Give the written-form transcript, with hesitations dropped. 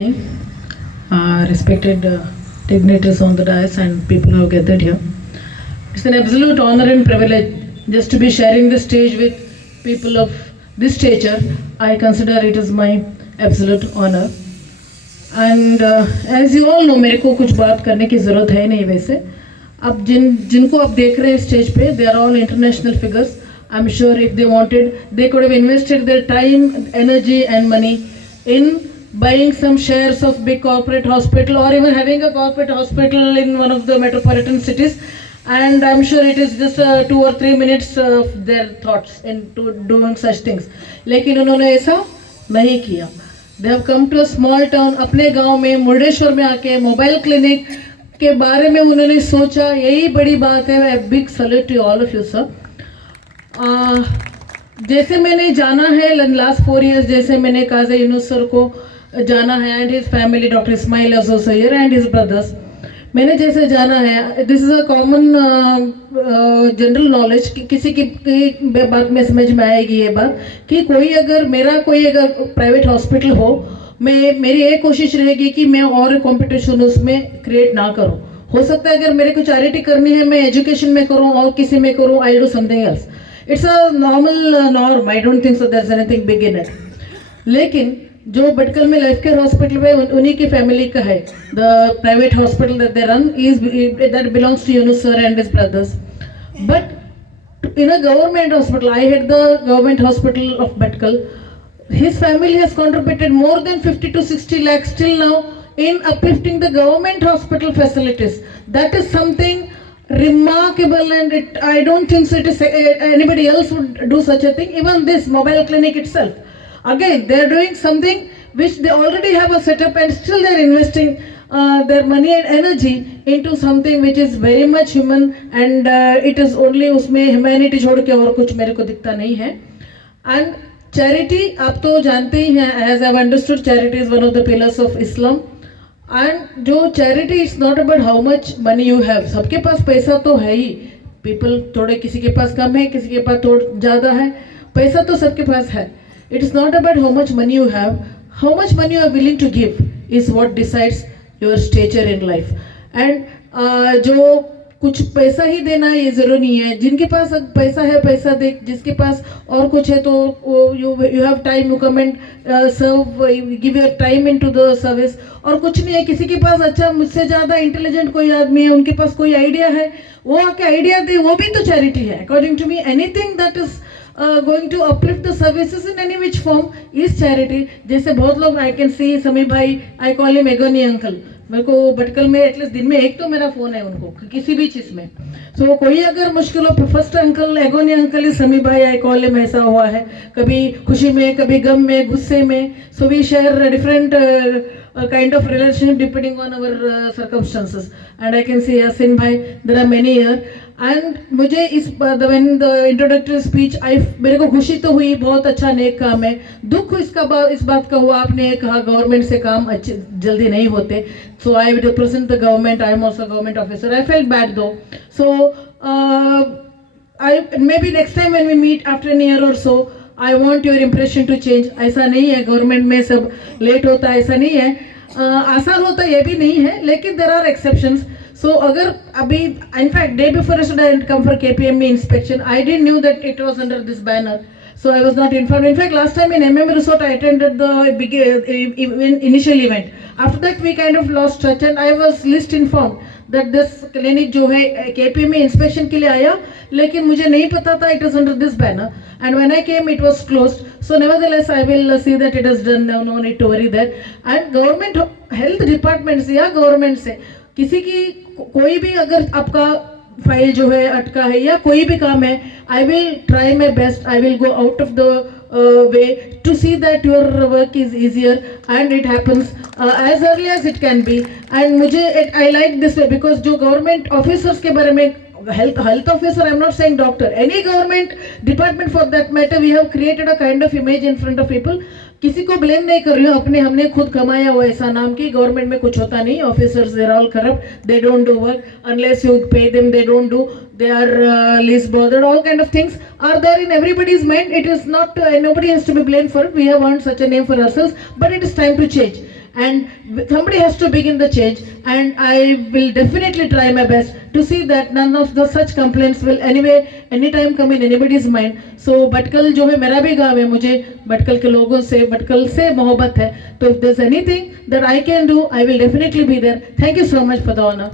Respected dignitaries on the dais and people who have gathered here. It's an absolute honor and privilege just to be sharing the stage with people of this stature. I consider it as my absolute honor. And as you all know, मेरे को कुछ बात करने की ज़रूरत है नहीं वैसे. अब जिनको आप देख रहे हैं स्टेज पे, they are all international figures. I'm sure if they wanted, they could have invested their time, energy and money in buying some shares of big corporate hospital or even having a corporate hospital in one of the metropolitan cities, and I'm sure it is just 2 or 3 minutes of their thoughts into doing such things. लेकिन उन्होंने ऐसा नहीं किया. They have come to a small town, अपने गांव में मुर्डेश्वर में आके मोबाइल क्लिनिक के बारे में उन्होंने सोचा. यही बड़ी बात है. A big salute to all of you sir. जैसे मैंने जाना है लास्ट 4 years, जैसे मैंने काजी यूनुस सर को जाना है and his family, doctor Ismail असोसियर एंड हिज ब्रदर्स, मैंने जैसे जाना है, this is a common general knowledge. किसी की बात में समझ में आएगी ये बात कि कोई अगर प्राइवेट हॉस्पिटल हो, मेरी एक कोशिश रहेगी कि मैं और कंपटीशन उसमें क्रिएट ना करूं. हो सकता है अगर मेरे को चैरिटी करनी है, मैं एजुकेशन में करूं और किसी में करूं, I do something else. It's a normal norm. I don't think so there is anything big in it. लेकिन जो भटकल में लाइफ केयर हॉस्पिटल में उन्हीं की फैमिली का है, the private hospital that they run is that belongs to Yunus sir and his brothers. But in a government hospital, I head the government hospital of Bhatkal, his family has contributed more than 50 to 60 lakhs till now in uplifting the government hospital facilities. That is something remarkable, and I don't think so it is anybody else would do such a thing. Even this mobile clinic itself, again they are doing something which they already have a setup, and still they are investing their money and energy into something which is very much human, and it is only उसमें humanity छोड़ के और कुछ मेरे को दिखता नहीं है. And चैरिटी आप तो जानते ही हैं, as I understood charity is one of the pillars of Islam. And जो charity it's not about how much money you have. सबके पास पैसा तो है ही. पीपल थोड़े, किसी के पास कम है, किसी के पास थोड़ा ज़्यादा है, पैसा तो सबके पास है. It is not about how much money you have, how much money you are willing to give is what decides your stature in life. And जो कुछ पैसा ही देना ये ज़रूरी नहीं है. जिनके पास पैसा है, पैसा दे. जिसके पास और कुछ है तो you have time, you come and serve, give your time into the service. और कुछ नहीं है, किसी के पास अच्छा मुझसे ज़्यादा इंटेलिजेंट कोई आदमी है, उनके पास कोई आइडिया है, वो आके आइडिया दे, वो भी तो चैरिटी है. According to me, anything that is going to uplift the services in any which form is charity. जैसे बहुत लोग, आई कैन सी समी भाई, I call him agony uncle. मेरे को भटकल में एटलीस्ट दिन में एक तो मेरा फ़ोन है उनको, किसी भी चीज़ में. सो कोई अगर मुश्किल हो, first uncle agony uncle is समी भाई, आई कॉल हिम. ऐसा हुआ है कभी खुशी में, कभी गम में, गुस्से में. So we share different kind of relationship depending on our circumstances. And I can say Yasin bhai, there are many here. And मुझे when the introductory speech, मेरे को खुशी तो हुई, बहुत अच्छा नेक काम है. दुख इस बात का हुआ, आपने कहा गवर्नमेंट से काम अच्छे जल्दी नहीं होते. So I represent the government. I am also a government officer. I felt bad though. So maybe next time when we meet after a year or so, I want your impression to change. ऐसा नहीं है government में सब late होता है, ऐसा नहीं है. आसान होता ये भी नहीं है, लेकिन there are exceptions. So अगर अभी, in fact day before yesterday I had come for KPME inspection. I didn't knew that it was under this banner. So I was not informed. In fact, last time in MM Resort I attended the big initial event. After that we kind of lost touch, and I was least informed that this clinic जो है KPME inspection के लिए आया, लेकिन मुझे नहीं पता था it was under this banner. And when I came, it was closed. So nevertheless, I will see that it is done. No need to worry that. And government health department से या government से किसी की कोई भी अगर आपका file जो है अटका है या कोई भी काम है, I will try my best. I will go out of the way to see that your work is easier and it happens as early as it can be. And मुझे I like this way because जो government officers के बारे में, health officer, I'm not saying doctor, any government department for that matter, we have created a kind of image in front of people. किसी को blame नहीं कर रही हूँ, हमने खुद कमाया हुआ ऐसा नाम कि गवर्नमेंट में कुछ होता नहीं. Officers they are all corrupt, they don't do work unless you pay them, they don't do, they are least bothered. All kind of things are there in everybody's mind. It is not nobody has to be blamed for it. We have earned such a name for ourselves, but it is time to change. and somebody has to begin the change, and I will definitely try my best to see that none of the such complaints will anyway anytime come in anybody's mind. So Bhatkal जो है मेरा भी गाँव है, मुझे भटकल के लोगों से भटकल से मोहब्बत है, तो if there's anything that I can do, I will definitely be there. Thank you so much for the honor.